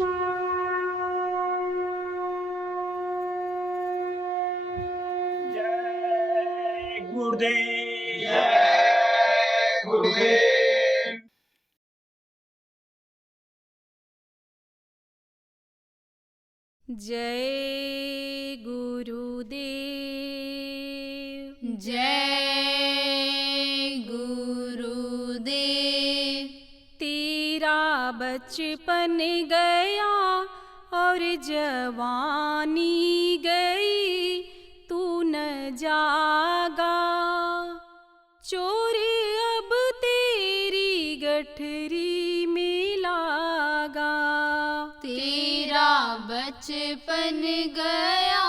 जय गुरुदेव। जय गुरुदेव। जय गुरुदेव। जय गुरुदेव। तेरा बचपन गया और जवानी गई, तू न जागा। चोर अब तेरी गठरी में लागा। तेरा बचपन गया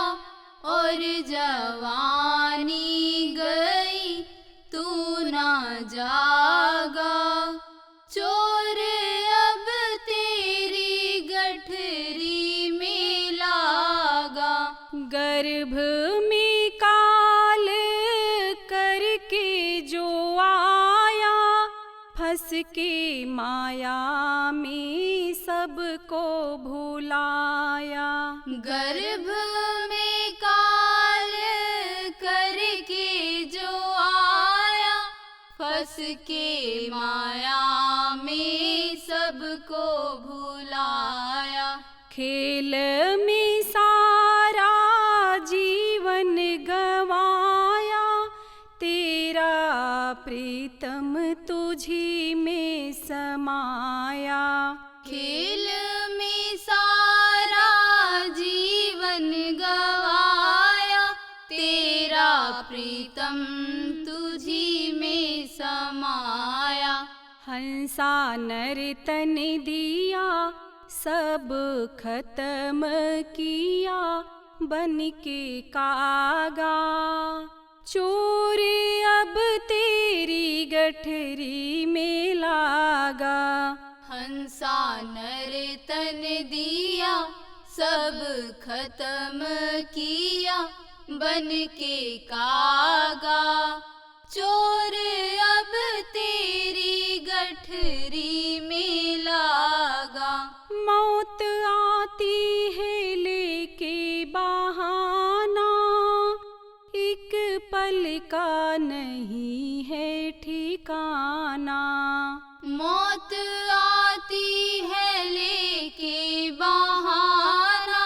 और जवानी गई, तू ना जागा। चोर अब तेरी गठरी में लागा। गर्भ में काल करके जो आया, फंस के माया में सबको भुलाया। गर्भ में काल करके जो आया, फंस के माया में सबको भुलाया। खेल में सारा जीवन गवाया, तेरा प्रीतम तुझी में समाया। खेल में सारा जीवन गवाया, तेरा प्रीतम तुझी में समाया। हंसा नर्तन दिया, सब खत्म किया, बन के कागा। चोर अब तेरी गठरी में लागा। हंसा नर्तन दिया, सब खत्म किया, बन के कागा। चोर अब तेरी गठरी में लागा। मौत आती है लेके बहाना, एक पल का नहीं है ठिकाना। मौत आती है लेके बहाना,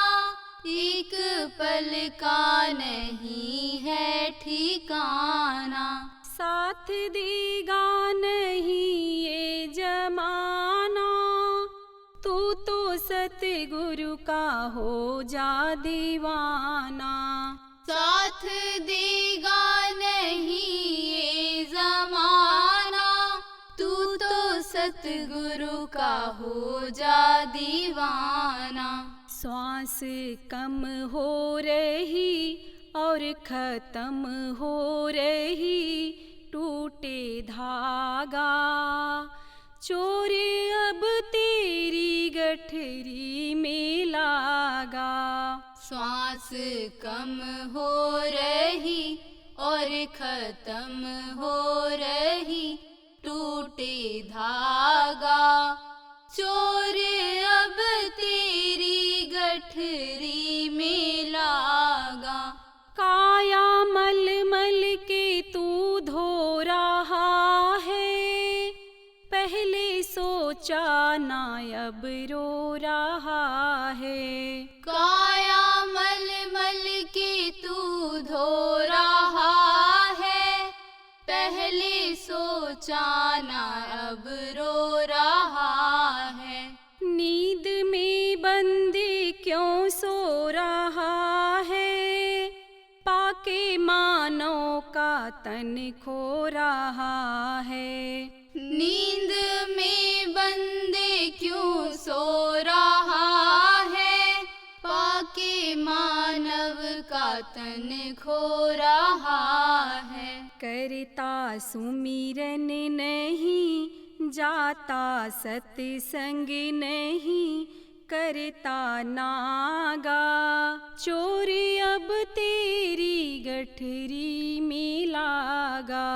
एक पल का नहीं है ठिकाना। साथ देगा नहीं ये जमाना, तू तो सतगुरु का हो जा दीवाना। साथ देगा नहीं ये जमाना, तू तो सतगुरु का हो जा दीवाना। श्वास कम हो रही और खत्म हो रही, टूटे धागा। चोर अब तेरी गठरी में लागा। श्वास कम हो रही और खत्म हो रही, टूटे धागा। चोर अब तेरी गठरी में लागा। काया मल मल के तू धो रहा है, पहले सोचा ना अब रो रहा है। काया मल मल के तू धो रहा है, पहले सोचा ना अब रो रहा है। नींद में बंदी क्यों सो रहा है, पाके मानो का तन खो रहा है। नींद में बंदे क्यों सो रहा है, पाके मानव का तन खो रहा है। करता सुमिरन नहीं, जाता सत्संग नहीं, करता नागा। चोर अब तेरी गठरी में लागा।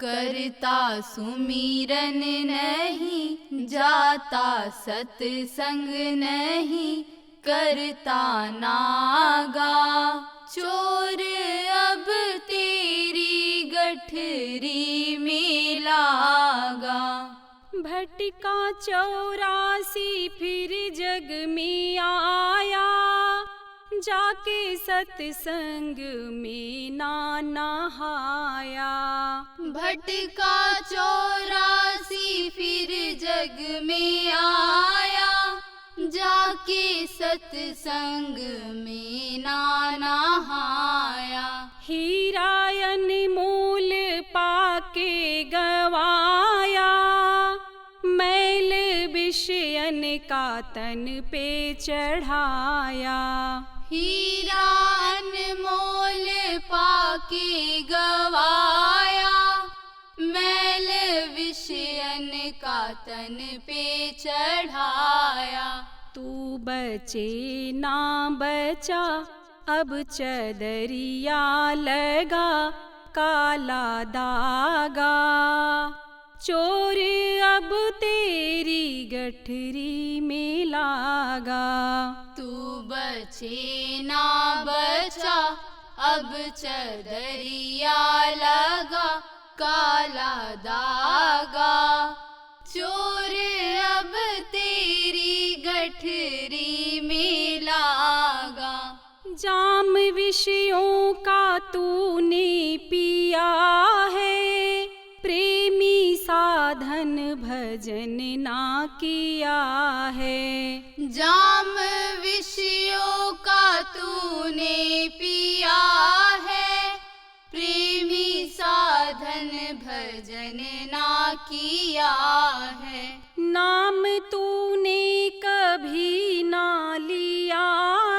करता सुमिरन नहीं जाता सत्संग नहीं करता नागा। चोर अब तेरी गठरी में लागा। भटका 84 फिर जग में आया, जाके सत्संग में ना नहाया। भटका 84 फिर जग में आया, जाके सत्संग में ना नहाया। हीरा अनमोल पाके गवाया, मैल विषयन का तन पे चढ़ाया। हीरा अनमोल पाके गवाया, मैल विषयन का तन पे चढ़ाया। तू बचे ना बचा अब चदरिया लगा काला दागा। चोर अब तेरी गठरी में लागा। तू बचे ना बचा अब चदरिया लगा काला दागा। चोर अब तेरी गठरी में लागा। जाम विषयों का तूने पिया है, प्रेमी साधन भजन ना किया है। जाम विषयों का तूने पिया है, प्रेमी साधन भजन ना किया है। नाम तूने कभी ना लिया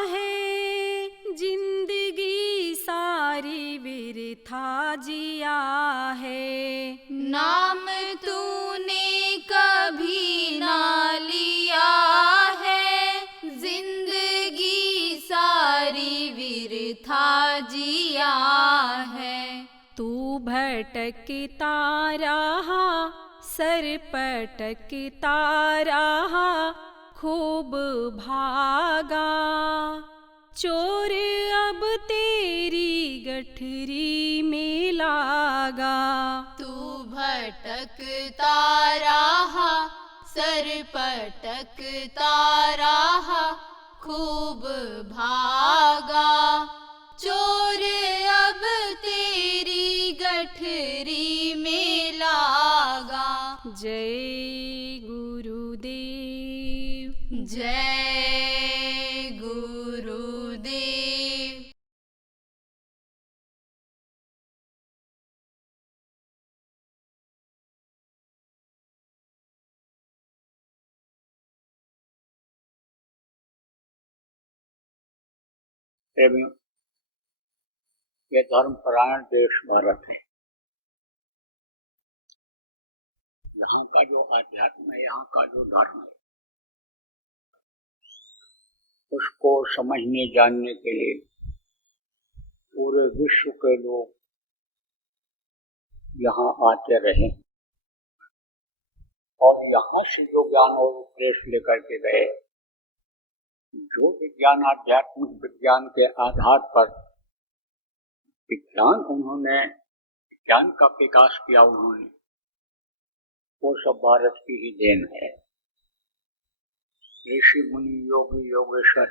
है, जिंदगी सारी वृथा जिया है। नाम तूने कभी ना लिया है, जिंदगी सारी वृथा जिया है। तू भटकता रहा सर पटकता रहा खूब भागा। चोर अब तेरी गठरी में लागा। तू भटकता रहा सर पटकता रहा खूब भागा। चोर अब तेरी गठरी में लागा। जय गुरुदेव। जय गुरुदेव। प्रेमियों, ये धर्मपरायण देश भारत है। यहाँ का जो आध्यात्म है, यहाँ का जो धर्म है, उसको समझने जानने के लिए पूरे विश्व के लोग यहाँ आते रहे और यहाँ से जो ज्ञान और उपदेश लेकर के गए, जो विज्ञान आध्यात्मिक विज्ञान के आधार पर विज्ञान उन्होंने विज्ञान का विकास किया, उन्होंने वो सब भारत की ही देन है। ऋषि मुनि योगी योगेश्वर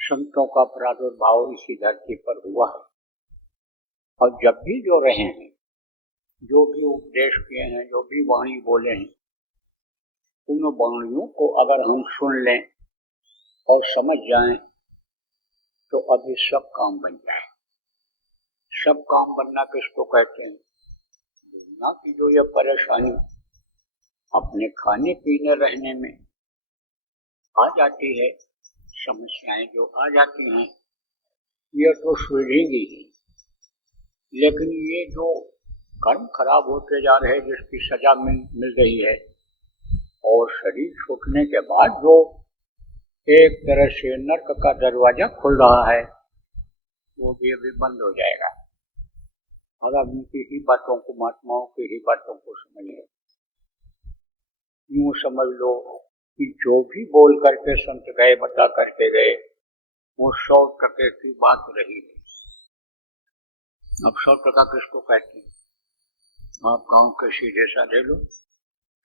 संतों का प्रादुर्भाव इसी धरती पर हुआ है और जब भी जो रहे हैं, जो भी उपदेश किए हैं, जो भी वाणी बोले हैं, उन वाणियों को अगर हम सुन लें और समझ जाएं तो अभी सब काम बन जाए। सब काम बनना किसको कहते हैं? दुनिया की जो ये परेशानी अपने खाने पीने रहने में आ जाती है, समस्याएं जो आ जाती हैं, ये तो सुलझेगी ही, लेकिन ये जो कर्म खराब होते जा रहे, जिसकी सजा मिल रही है और शरीर छूटने के बाद जो एक तरह से नरक का दरवाजा खुल रहा है, वो भी अभी बंद हो जाएगा। और अब उनकी ही बातों को, महात्माओं की ही बातों को समझिए। यूं समझ लो कि जो भी बोल करके संत गए, बता करके गए, वो 100% की बात रही है। अब 100% किसको कहते हैं? आप गांव के सीधे साधे लोग,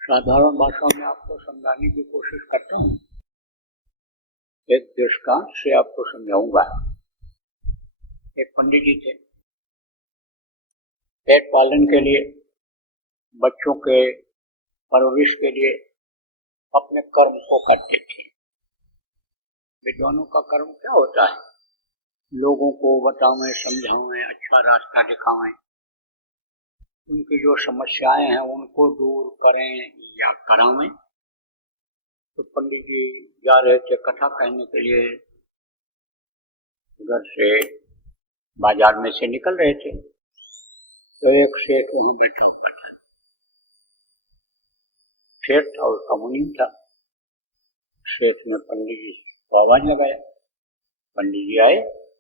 साधारण भाषा में आपको समझाने की कोशिश करता हूँ। एक दृष्टांत से आपको समझाऊंगा। एक पंडित जी थे, पेट पालन के लिए, बच्चों के परवरिश के लिए अपने कर्म को करते थे। विद्वानों का कर्म क्या होता है? लोगों को बतावें, समझावें, अच्छा रास्ता दिखावें, उनकी जो समस्याएं हैं उनको दूर करें या करावें। तो पंडित जी जा रहे थे कथा कहने के लिए, उधर से बाजार में से निकल रहे थे तो एक सेठ वहां बैठा हुआ था। सेठ था, उसका मुनीम था। सेठ ने पंडित जी को आवाज लगाया, पंडित जी आए,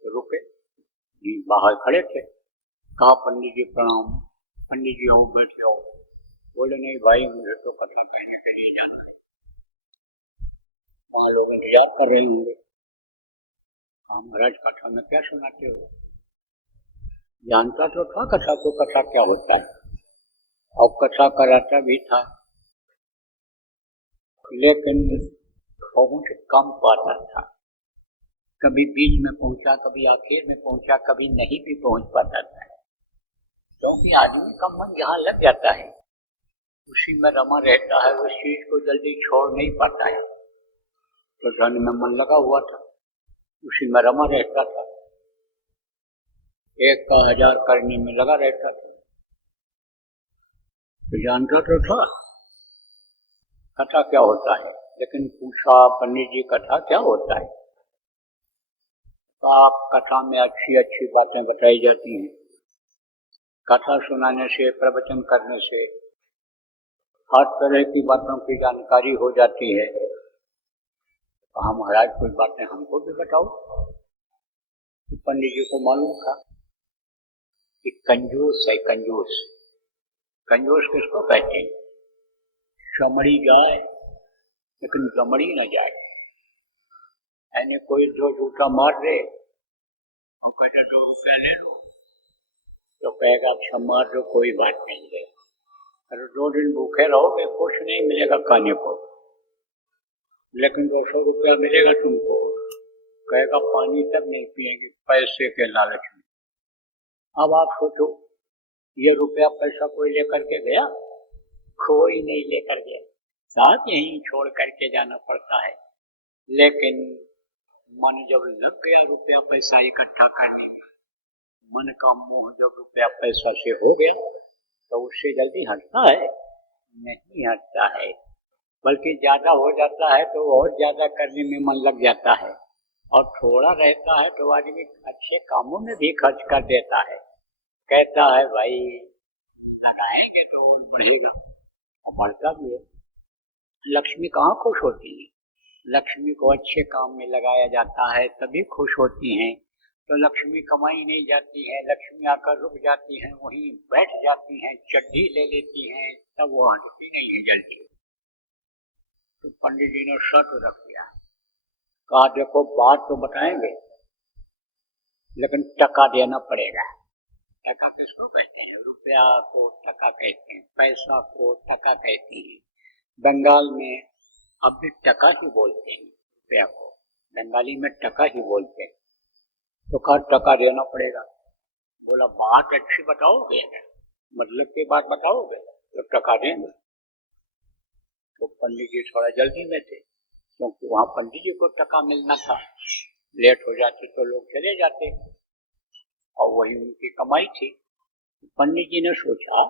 रुके, जी बाहर खड़े थे। कहा, पंडित जी प्रणाम। पंडित जी आओ, बैठे आओ। बोले, नहीं भाई, मुझे तो कथा कहने के लिए जाना है, वहां लोग इंतजार कर रहे होंगे। कहा, महाराज कथा में क्या सुनाते हो? जानता तो था कथा को, कथा क्या होता है, और कथा कराता भी था, लेकिन पहुंच कम पाता था। कभी बीच में पहुंचा, कभी आखिर में पहुंचा, कभी नहीं भी पहुंच पाता था। क्योंकि आदमी का मन जहाँ लग जाता है उसी में रमा रहता है, उस चीज को जल्दी छोड़ नहीं पाता है। तो धन में मन लगा हुआ था, उसी में रमा रहता था, 1 का 1000 करने में लगा रहता था। तो जानता तो था कथा क्या होता है, लेकिन पूछा, पंडित जी कथा क्या होता है? तो आप कथा में अच्छी अच्छी बातें बताई जाती हैं। कथा सुनाने से, प्रवचन करने से हर तरह की बातों की जानकारी हो जाती है। कहा, महाराज कोई बातें हमको भी बताओ। तो पंडित जी को मालूम था कि कंजूस है, कंजूस। कंजूस किसको कहते हैं? चमड़ी जाए लेकिन दमड़ी न जाए। यानी कोई जो जूता मार दे और कहते 2 रुपया ले लो, तो कहेगा अच्छा मार दो, कोई बात नहीं है। अरे 2 दिन भूखे रहोगे, कुछ नहीं मिलेगा खाने को, लेकिन 200 रुपया मिलेगा तुमको। कहेगा पानी तक नहीं पिएंगे, पैसे के लालच में। अब आप सोचो, ये रुपया पैसा कोई लेकर के गया? कोई नहीं लेकर गया, साथ यहीं छोड़ करके जाना पड़ता है। लेकिन मन जब लग गया रुपया पैसा इकट्ठा करने में, मन का मोह जब रुपया पैसा से हो गया तो उससे जल्दी हटता है? नहीं हटता है, बल्कि ज्यादा हो जाता है तो और ज्यादा करने में मन लग जाता है, और थोड़ा रहता है तो आदमी अच्छे कामों में भी खर्च कर देता है। कहता है भाई लगाएंगे तो और बढ़ेगा, और बढ़ता भी है। लक्ष्मी कहाँ खुश होती है? लक्ष्मी को अच्छे काम में लगाया जाता है तभी खुश होती हैं। तो लक्ष्मी कमाई नहीं जाती है, लक्ष्मी आकर रुक जाती हैं, वहीं बैठ जाती हैं, चड्ढी ले लेती हैं, तब वो हटती नहीं है जल्दी। तो पंडित जी ने शर्त रख दिया, कहा देखो बात तो बताएंगे लेकिन टका देना पड़ेगा। टका किसको कहते हैं? रुपया को टका कहते हैं, पैसा को टका कहते हैं। बंगाल में अब भी टका ही बोलते हैं, रुपया को बंगाली में टका ही बोलते हैं। तो कहा टका देना पड़ेगा। बोला बात अच्छी बताओगे, मतलब की बात बताओगे तो टका देंगे। तो पंडित जी थोड़ा जल्दी में थे, क्योंकि वहां पंडित जी को टका मिलना था, लेट हो जाते तो लोग चले जाते और वही उनकी कमाई थी। पंडित जी ने सोचा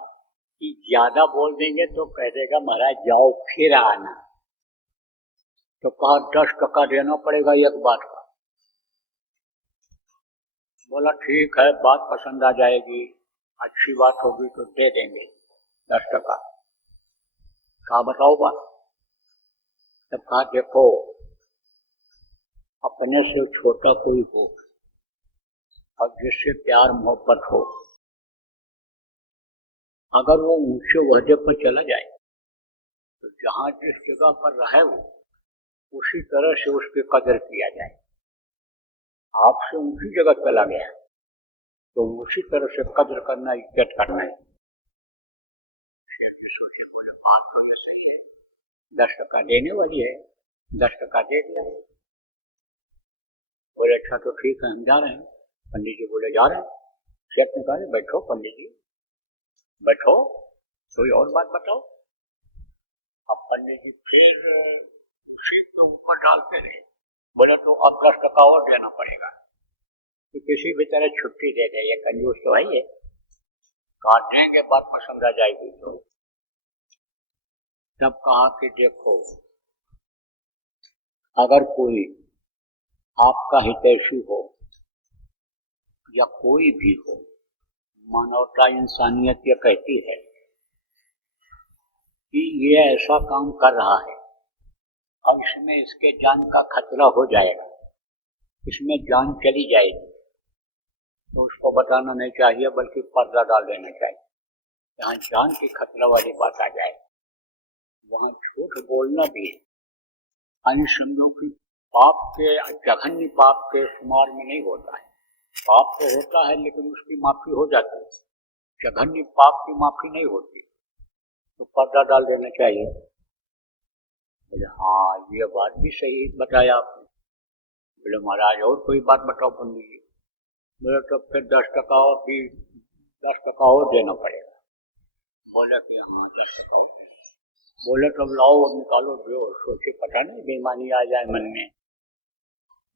कि ज्यादा बोल देंगे तो कह देगा महाराज जाओ फिर आना। तो कहा 10 टका देना पड़ेगा एक बात का। बोला ठीक है, बात पसंद आ जाएगी, अच्छी बात होगी तो दे देंगे 10 टका। कहा बताओ बात। तब कहा देखो अपने से छोटा कोई हो और जिससे प्यार मोहब्बत हो अगर वो ऊंचे ओहदे पर चला जाए तो जहाँ जिस जगह पर रहे वो उसी तरह से उसकी कदर किया जाए। आपसे ऊंची जगह चला गया तो उसी तरह से कदर करना, इज्जत करना है। सोचे बोले बात तो सही है, 10 टका देने वाली है, 10 टका दे दिया। बोले अच्छा तो ठीक है, हम जा रहे हैं। पंडित जी बोले जा रहे हैं। सेठ ने कहा बैठो पंडित जी बैठो, कोई और बात बताओ। अब पंडित जी फिर उसी के ऊपर डालते रहे। बोले तो अब 10 टका और देना पड़ेगा कि किसी भी तरह छुट्टी दे दे, ये कंजूस तो है, ये काट देंगे, बात पसंद आ जाएगी तो। तब कहा कि देखो, अगर कोई आपका हितैषी हो या कोई भी हो, मानवता इंसानियत ये कहती है कि ये ऐसा काम कर रहा है, अब इसमें इसके जान का खतरा हो जाएगा, इसमें जान चली जाएगी, तो उसको बताना नहीं चाहिए, बल्कि पर्दा डाल देना चाहिए। जहाँ जान की खतरा वाली बात आ जाए वहाँ झूठ बोलना भी अन्य समझो कि पाप के, जघन्य पाप के शुमार में नहीं होता है। पाप तो होता है लेकिन उसकी माफी हो जाती है, जघन्य पाप की माफी नहीं होती, तो पर्दा डाल देना चाहिए। बोले हाँ ये बात भी सही बताया आपने। बोले महाराज और कोई बात बताओ पंडित जी। बोले तो फिर 10 टका और भी 10 टका और देना पड़ेगा। बोला कि हाँ 10 टका और देना। बोले तो लाओ अब निकालो, जो सोचे पता नहीं बेईमानी आ जाए मन में,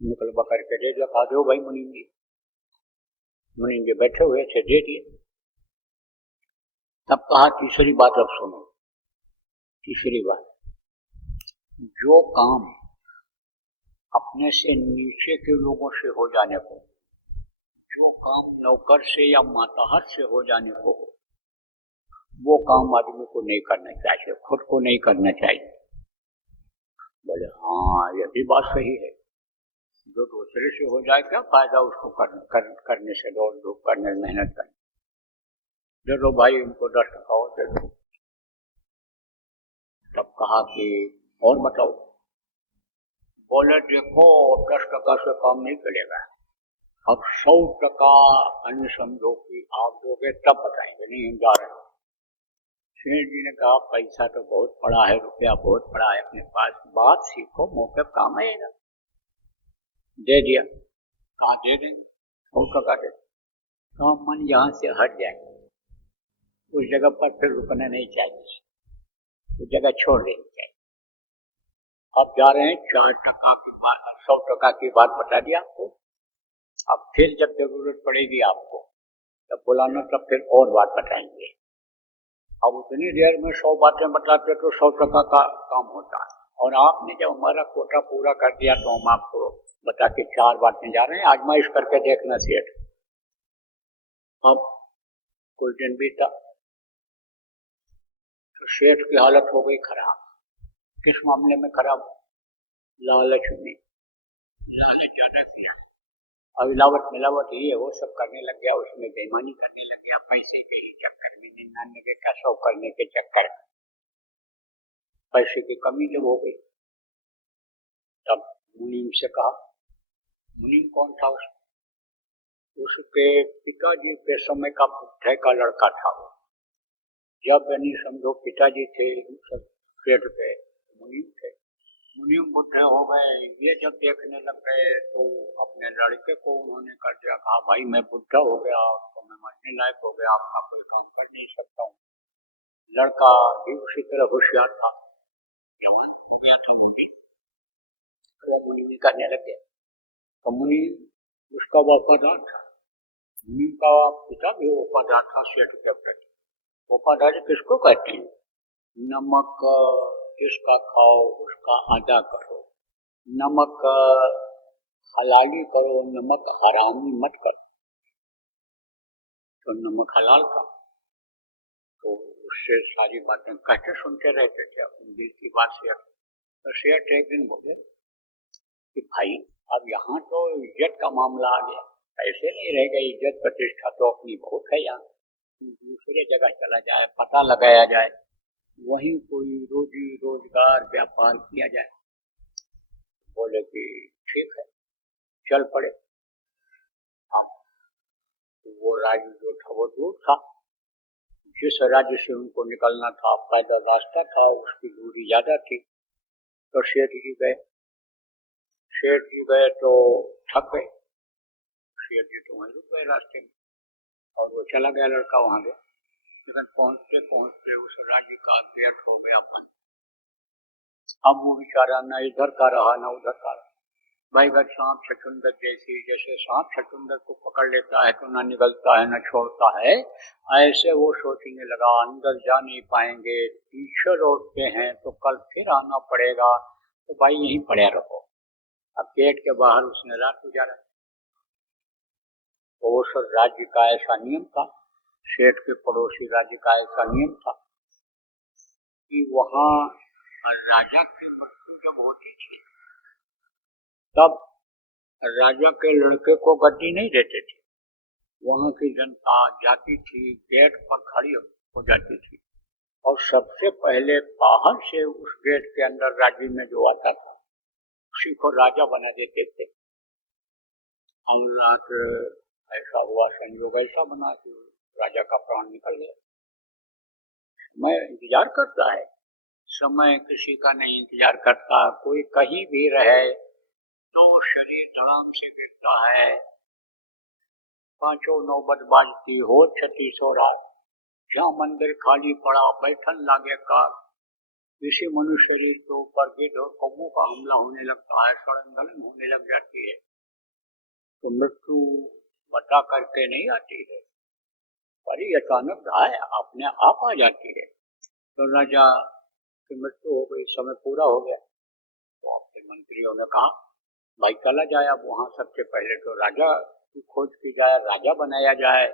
निकल बकर के दे दिया। दो भाई मुनीम जी बैठे हुए थे, दे दिए। तब कहा तीसरी बात अब सुनो। तीसरी बात, जो काम अपने से नीचे के लोगों से हो जाने को, जो काम नौकर से या माताहत से हो जाने को हो, वो काम आदमी को नहीं करना चाहिए, खुद को नहीं करना चाहिए। बोले हाँ यह भी बात सही है, जो दूसरे से हो जाए क्या फायदा उसको करने से, दौड़ धूप करने, मेहनत करने। दे दो भाई इनको 10 टका और दे दो। तब कहा कि और बताओ। बोले देखो 10 टका से काम नहीं चलेगा, अब 100 टका अन्य समझो कि आप दोगे तब बताएंगे, नहीं हम जा रहे हैं। सेठ जी ने कहा पैसा तो बहुत पड़ा है, रुपया बहुत पड़ा है अपने पास, बात सीखो, मौके पर काम आएगा। दे दिया। कहाँ दे देंगे, 100 टका दे। तो मन यहाँ से हट जाए, उस जगह पर फिर रुकना नहीं चाहिए, उस जगह छोड़ देनी चाहिए। अब जा रहे हैं 4 टका की बात, 100 टका की बात बता दी आपको। अब फिर जब जरूरत पड़ेगी आपको तब बुलाना, तब फिर और बात बताएंगे। अब उतनी देर में 100 बातें बताते तो 100 टका का काम होता है, और आपने जब हमारा कोटा पूरा कर दिया तो हम आपको बता के 4 बातें जा रहे हैं, आजमाइश करके देखना सेठ। अब कुछ दिन बीता तो सेठ की हालत हो गई खराब। किस मामले में खराब? लालच में, लालच ज्यादा किया, अविलावट मिलावट ये वो सब करने लग गया, उसमें बेईमानी करने लग गया, पैसे के ही चक्कर में, 99 का 100 करने के चक्कर में पैसे की कमी जब हो गई तब मुनीम से कहा। मुनीम कौन था? उसके पिताजी के समय का बुढ़े का लड़का था वो। जब यानी समझो पिताजी थे सेठ के, मुनीम थे, मुनीम बुढ़े हो गए, ये जब देखने लग गए तो अपने लड़के को उन्होंने कर दिया, कहा भाई मैं बुढ़ा हो गया तो मैं मरने लायक हो गया, आपका कोई काम कर नहीं सकता हूँ। लड़का भी उसी तरह होशियार था, जवान हो गया था वो भी, तो मुनीम करने लग गया। तो मुनीम उसका वफादार था, मुनीम का पिता भी वफादार था सेठ के प्रति। वफादारी किसको कहते हैं? नमक जिसका खाओ उसका अदा करो, नमक हलाली करो, नमक हरामी मत करो। तो नमक हलाल था तो उससे सारी बातें कहते सुनते रहते थे, अपनी दिल की बात शेयर। तो सेठ एक दिन बोले कि भाई अब यहाँ तो इज्जत का मामला आ गया, ऐसे नहीं रह गई, इज्जत प्रतिष्ठा तो अपनी बहुत है यहाँ, दूसरे जगह चला जाए, पता लगाया जाए, वहीं कोई रोजी रोजगार व्यापार किया जाए। बोले कि ठीक है, चल पड़े। अब वो राज्य जो था वो दूर था, जिस राज्य से उनको निकलना था पैदल रास्ता था, उसकी दूरी ज्यादा थी। तो सेठ जी गए तो थक गए। सेठ जी तो वहीं रुक गए रास्ते में, और वो चला गया लड़का वहां गया। लेकिन पहुंचते पहुंचते उस राज्य का गेट हो गया बंद। अब वो बेचारा न इधर का रहा न उधर का रहा। भाई घर सांप छछुंदर जैसे सांप छछुंदर को पकड़ लेता है तो न निकलता है न छोड़ता है, ऐसे वो सोचने लगा अंदर जा नहीं पाएंगे, पीछे लौटते हैं तो कल फिर आना पड़ेगा, तो भाई यहीं पड़े रहो। अब गेट के बाहर उसने रात गुजारा। तो उस राज्य का ऐसा नियम था, सेठ के पड़ोसी राज्य का ऐसा नियम था कि वहाँ राजा की मृत्यु जब होती थी तब राजा के लड़के को गद्दी नहीं देते थे। वहाँ की जनता जाती थी, गेट पर खड़ी हो जाती थी, और सबसे पहले बाहर से उस गेट के अंदर राज्य में जो आता था उसी को राजा बना देते थे। अमरनाथ ऐसा हुआ, संयोग ऐसा बना कि राजा का प्राण निकल गया। समय इंतजार करता है, समय किसी का नहीं इंतजार करता। कोई कहीं भी रहे तो शरीर धड़ाम से गिरता है, पांचों नौबत बाजती हो, छठी सो रात, जहाँ मंदिर खाली पड़ा बैठन लागे का, किसी मनुष्य शरीर के ऊपर गिद्ध और कौवों का हमला होने लगता है, सड़न गलन होने लग जाती है, तो मृत्यु बता करके नहीं आती है, बड़ी अचानक है, अपने आप आ जाती है। तो राजा की मृत्यु हो गई, समय पूरा हो गया। तो अपने मंत्रियों ने कहा भाई चला जाए, अब वहां सबसे पहले तो राजा की खोज की जाए, राजा बनाया जाए,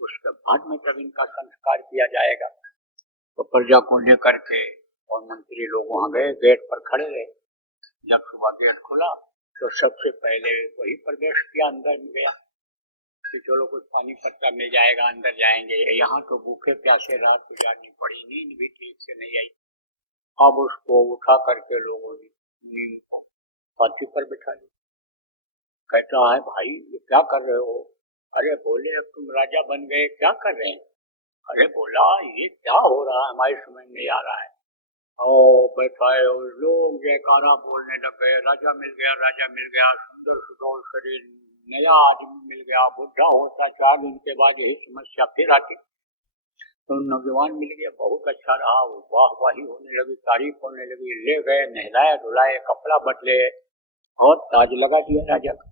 उसके बाद में तब इनका संस्कार किया जाएगा। तो प्रजा को लेकर के और मंत्री लोग वहां गए, गेट पर खड़े रहे। जब सुबह गेट खुला तो सबसे पहले वही प्रवेश किया, अंदर में गया कि चलो कुछ पानी पत्ता मिल जाएगा, अंदर जाएंगे। यहाँ तो भूखे प्यासे रात गुजारनी पड़ी, नींद भी ठीक से नहीं आई। अब उसको उठा करके लोगों ने पाथी पर बिठा लिया। कहता है भाई ये क्या कर रहे हो? अरे बोले अब तुम राजा बन गए, क्या कर रहे हैं? अरे बोला ये क्या हो रहा है, हमारी समझ नहीं आ रहा है। और बैठाए और लोग जयकारा बोलने लग गए, राजा मिल गया, राजा मिल गया, सुंदर सुडौल शरीर, नया आदमी मिल गया। बुढ़ा होता 4 दिन के बाद यही समस्या फिर आती। तो नौजवान मिल गया, बहुत अच्छा रहा, वाहवाही होने लगी, तारीफ होने लगी। ले गए, नहलाए धुलाए, कपड़ा बदले और ताज लगा दिया राजा का,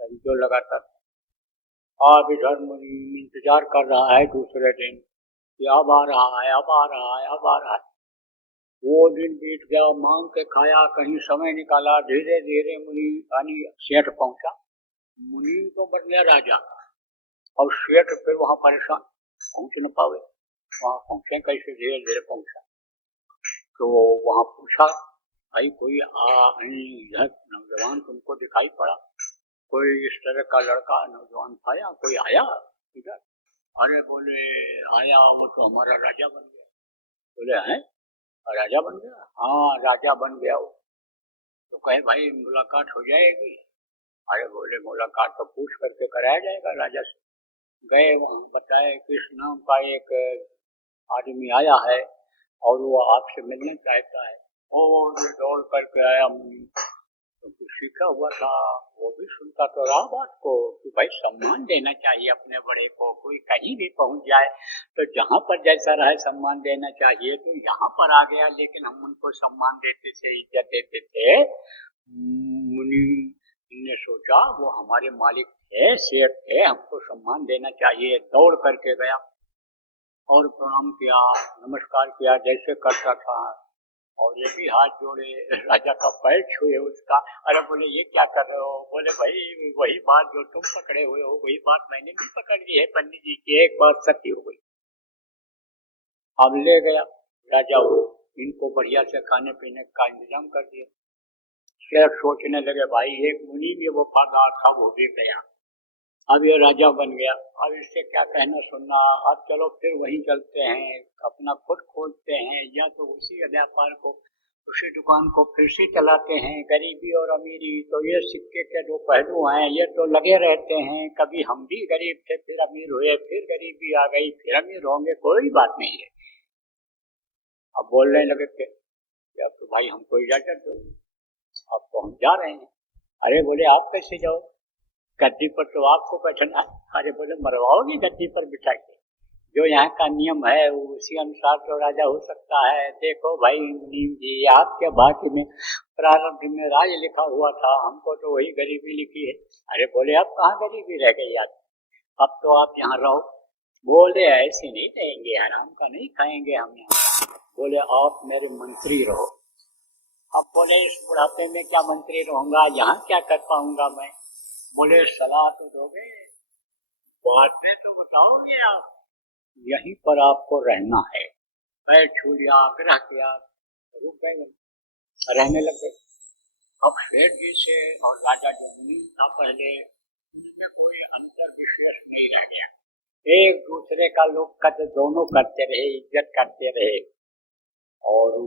जो लगाता था। अब इधर मुनि इंतजार कर रहा है दूसरे दिन कि अब आ रहा है, अब आ रहा है, अब आ रहा है। वो दिन बीत गया, मांग के खाया, कहीं समय निकाला, धीरे धीरे मुनि यानी सेठ पहुंचा। मुनि तो बन गया राजा, और सेठ फिर वहां परेशान, पहुंच न पावे, वहां पहुंचे कैसे, धीरे धीरे पहुंचा। तो वहां पूछा भाई कोई इधर नौजवान तुमको दिखाई पड़ा, कोई इस तरह का लड़का नौजवान था या कोई आया इधर? अरे बोले आया, वो तो हमारा राजा बन गया। बोले हैं राजा बन गया? हाँ राजा बन गया वो। तो कहे भाई मुलाकात हो जाएगी? अरे बोले मुलाकात तो पूछ करके कराया जाएगा राजा से। गए वहां, बताए किस नाम का एक आदमी आया है और वो आपसे मिलना चाहता है। और दौड़ करके आया मुनि, तो कुछ सीखा हुआ था, वो भी सुनता तो रहा बात को कि भाई सम्मान देना चाहिए अपने बड़े को। कोई कहीं भी पहुंच जाए तो जहाँ पर जैसा रहे सम्मान देना चाहिए। तो यहाँ पर आ गया, लेकिन हम उनको सम्मान देते थे, इज्जत देते थे। मुनि ने सोचा वो हमारे मालिक थे, शेर थे, हमको सम्मान देना चाहिए। दौड़ करके गया और प्रणाम किया, नमस्कार किया जैसे करता था, और ये भी हाथ जोड़े, राजा का पैर छुए उसका। अरे बोले ये क्या कर रहे हो? बोले भाई वही बात जो तुम पकड़े हुए हो, वही बात मैंने भी पकड़ ली है पंडित जी की, एक बात सत्य हो गई। अब ले गया राजा, वो इनको बढ़िया से खाने पीने का इंतजाम कर दिया। शेर सोचने लगे भाई एक मुनि में वफादार था, वो भी गया, अब ये राजा बन गया, अब इससे क्या कहना सुनना, अब चलो फिर वहीं चलते हैं, अपना खुद खोलते हैं, या तो उसी व्यापार को, उसी दुकान को फिर से चलाते हैं। गरीबी और अमीरी तो ये सिक्के के दो पहलू हैं, ये तो लगे रहते हैं। कभी हम भी गरीब थे, फिर अमीर हुए, फिर गरीबी आ गई, फिर अमीर होंगे, कोई बात नहीं है। अब बोलने लगे थे कि अब तो भाई हमको इजाजत दो, अब तो हम जा रहे हैं। अरे बोले आप कैसे जाओ, गद्दी पर तो आपको बैठना है। अरे बोले मरवाओगे गद्दी पर बिठा के, जो यहाँ का नियम है उसी अनुसार तो राजा हो सकता है। देखो भाई मुनीम जी, आपके भाग्य में प्रारब्ध में राज लिखा हुआ था, हमको तो वही गरीबी लिखी है। अरे बोले अब कहाँ गरीबी रह गई यार, अब तो आप यहाँ रहो। बोले ऐसे नहीं रहेंगे, हराम का नहीं खाएंगे हम यहाँ। बोले आप मेरे मंत्री रहो। अब बोले इस बुढ़ापे में क्या मंत्री रहूंगा, यहाँ क्या कर पाऊंगा मैं। बोले सलाह तो दोगे, बाद में तो बताओगे आप, यहीं पर आपको रहना है। पैर छू लिया, आग्रह किया, रुक गए, रहने लग गए। अब शेर जी से और राजा जो मुनीम था पहले, उनमें कोई अंतर विशेष नहीं रह गया। एक दूसरे का लोग कद दोनों करते रहे, इज्जत करते रहे। और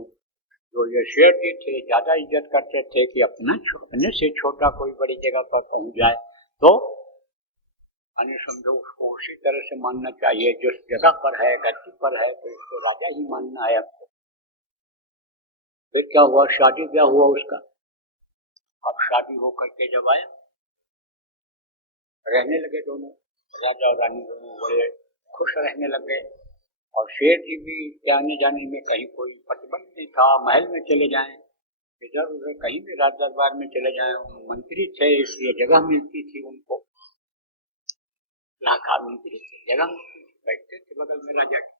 जो ये शेर जी थे ज्यादा इज्जत करते थे कि अपने से छोटा कोई बड़ी जगह पर पहुंच जाए तो अन्य समझो उसको उसी तरह से मानना चाहिए। जिस जगह पर है, गद्दी पर है, तो इसको राजा ही मानना है आपको। फिर क्या हुआ, शादी ब्याह हुआ उसका। अब शादी होकर के जब आया, रहने लगे दोनों, राजा और रानी दोनों बड़े खुश रहने लगे। और शेर जी भी जाने जाने में कहीं कोई प्रतिबंध नहीं था, महल में चले जाएं, इधर उधर कहीं भी राज दरबार में चले जाएं। मंत्री थे इसलिए जगह मिलती थी उनको, लाखा मंत्री थे, जगह मिलती थी, बैठते थे बगल में राजा के।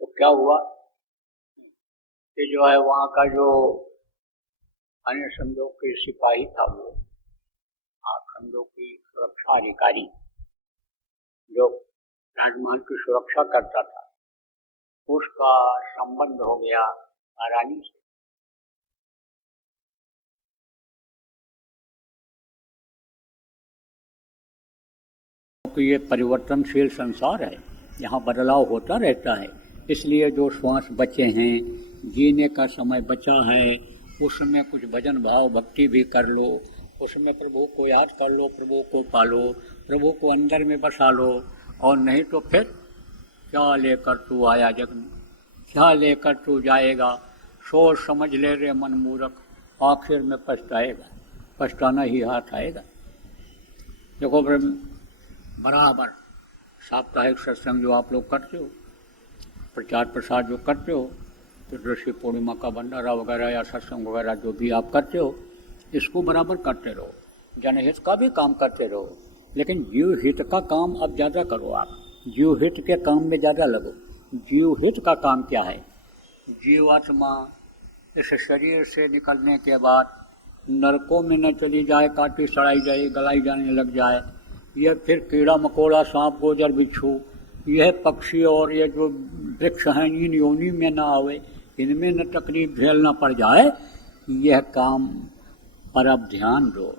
तो क्या हुआ कि जो है वहाँ का जो अन्य समझो के सिपाही था, वो समझो की सुरक्षा अधिकारी जो राजमहल की सुरक्षा करता था, उसका संबंध हो गया रानी से। क्योंकि ये परिवर्तनशील संसार है, यहाँ बदलाव होता रहता है, इसलिए जो श्वास बचे हैं, जीने का समय बचा है, उसमें कुछ भजन भाव भक्ति भी कर लो, उसमें प्रभु को याद कर लो, प्रभु को पालो, प्रभु को अंदर में बसा लो। और नहीं तो फिर क्या लेकर तू आया जग में, क्या लेकर तू जाएगा। सोच समझ ले रे मन मूर्ख, आखिर में पछताएगा, पछताना ही हाथ आएगा। देखो बराबर साप्ताहिक सत्संग जो आप लोग करते हो, प्रचार प्रसार जो करते हो, तो ऋषि पूर्णिमा का भंडारा वगैरह या सत्संग वगैरह जो भी आप करते हो, इसको बराबर करते रहो, जनहित का भी काम करते रहो। लेकिन जीव हित का काम अब ज़्यादा करो, आप जीव हित के काम में ज़्यादा लगो। जीव हित का काम क्या है, जीवात्मा इस शरीर से निकलने के बाद नरकों में न चली जाए, काटी सड़ाई जाए, गलाई जाने लग जाए, यह फिर कीड़ा मकोड़ा सांप गोजर बिच्छू, यह पक्षी और ये जो वृक्ष हैं इन योनि में न आवे, इनमें न तकलीफ झेलना पड़ जाए। यह काम पर अब ध्यान दो,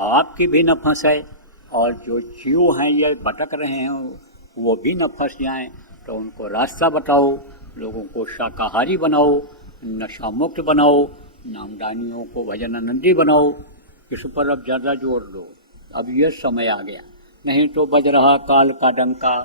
आपकी भी न फंसे और जो जीव हैं ये भटक रहे हैं वो भी न फंस जाएं। तो उनको रास्ता बताओ, लोगों को शाकाहारी बनाओ, नशा मुक्त बनाओ, नामदानियों को भजनानंदी बनाओ। इस पर अब ज़्यादा जोर दो, अब ये समय आ गया। नहीं तो बज रहा काल का डंका,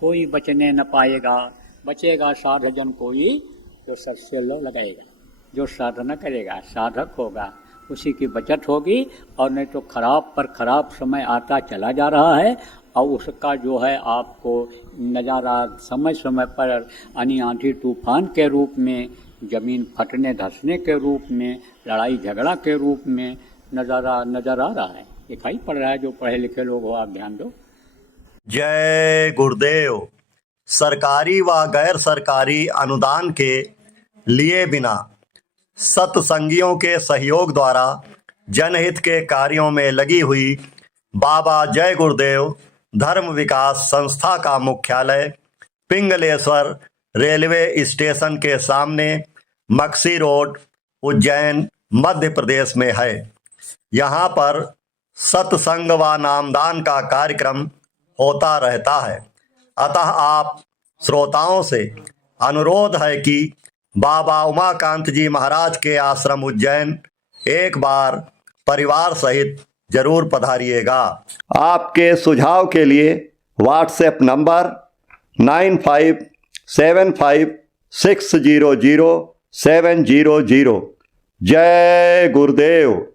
कोई बचने न पाएगा। बचेगा साधजन कोई तो सत्य लगाएगा, जो साधना करेगा साधक होगा, उसी की बचत होगी। और नहीं तो खराब पर खराब समय आता चला जा रहा है, और उसका जो है आपको नज़ारा समय समय पर आनी आंधी तूफान के रूप में, जमीन फटने धंसने के रूप में, लड़ाई झगड़ा के रूप में नज़ारा नज़र आ रहा है, दिखाई पड़ रहा है। जो पढ़े लिखे लोग हो आप ध्यान दो। जय गुरुदेव। सरकारी व गैर सरकारी अनुदान के लिए बिना सत्संगियों के सहयोग द्वारा जनहित के कार्यों में लगी हुई बाबा जय गुरुदेव धर्म विकास संस्था का मुख्यालय पिंगलेश्वर रेलवे स्टेशन के सामने मक्सी रोड, उज्जैन, मध्य प्रदेश में है। यहाँ पर सत्संग व नामदान का कार्यक्रम होता रहता है। अतः आप श्रोताओं से अनुरोध है कि बाबा उमाकांत जी महाराज के आश्रम उज्जैन एक बार परिवार सहित जरूर पधारिएगा। आपके सुझाव के लिए व्हाट्सएप नंबर 9575600700। जय गुरुदेव।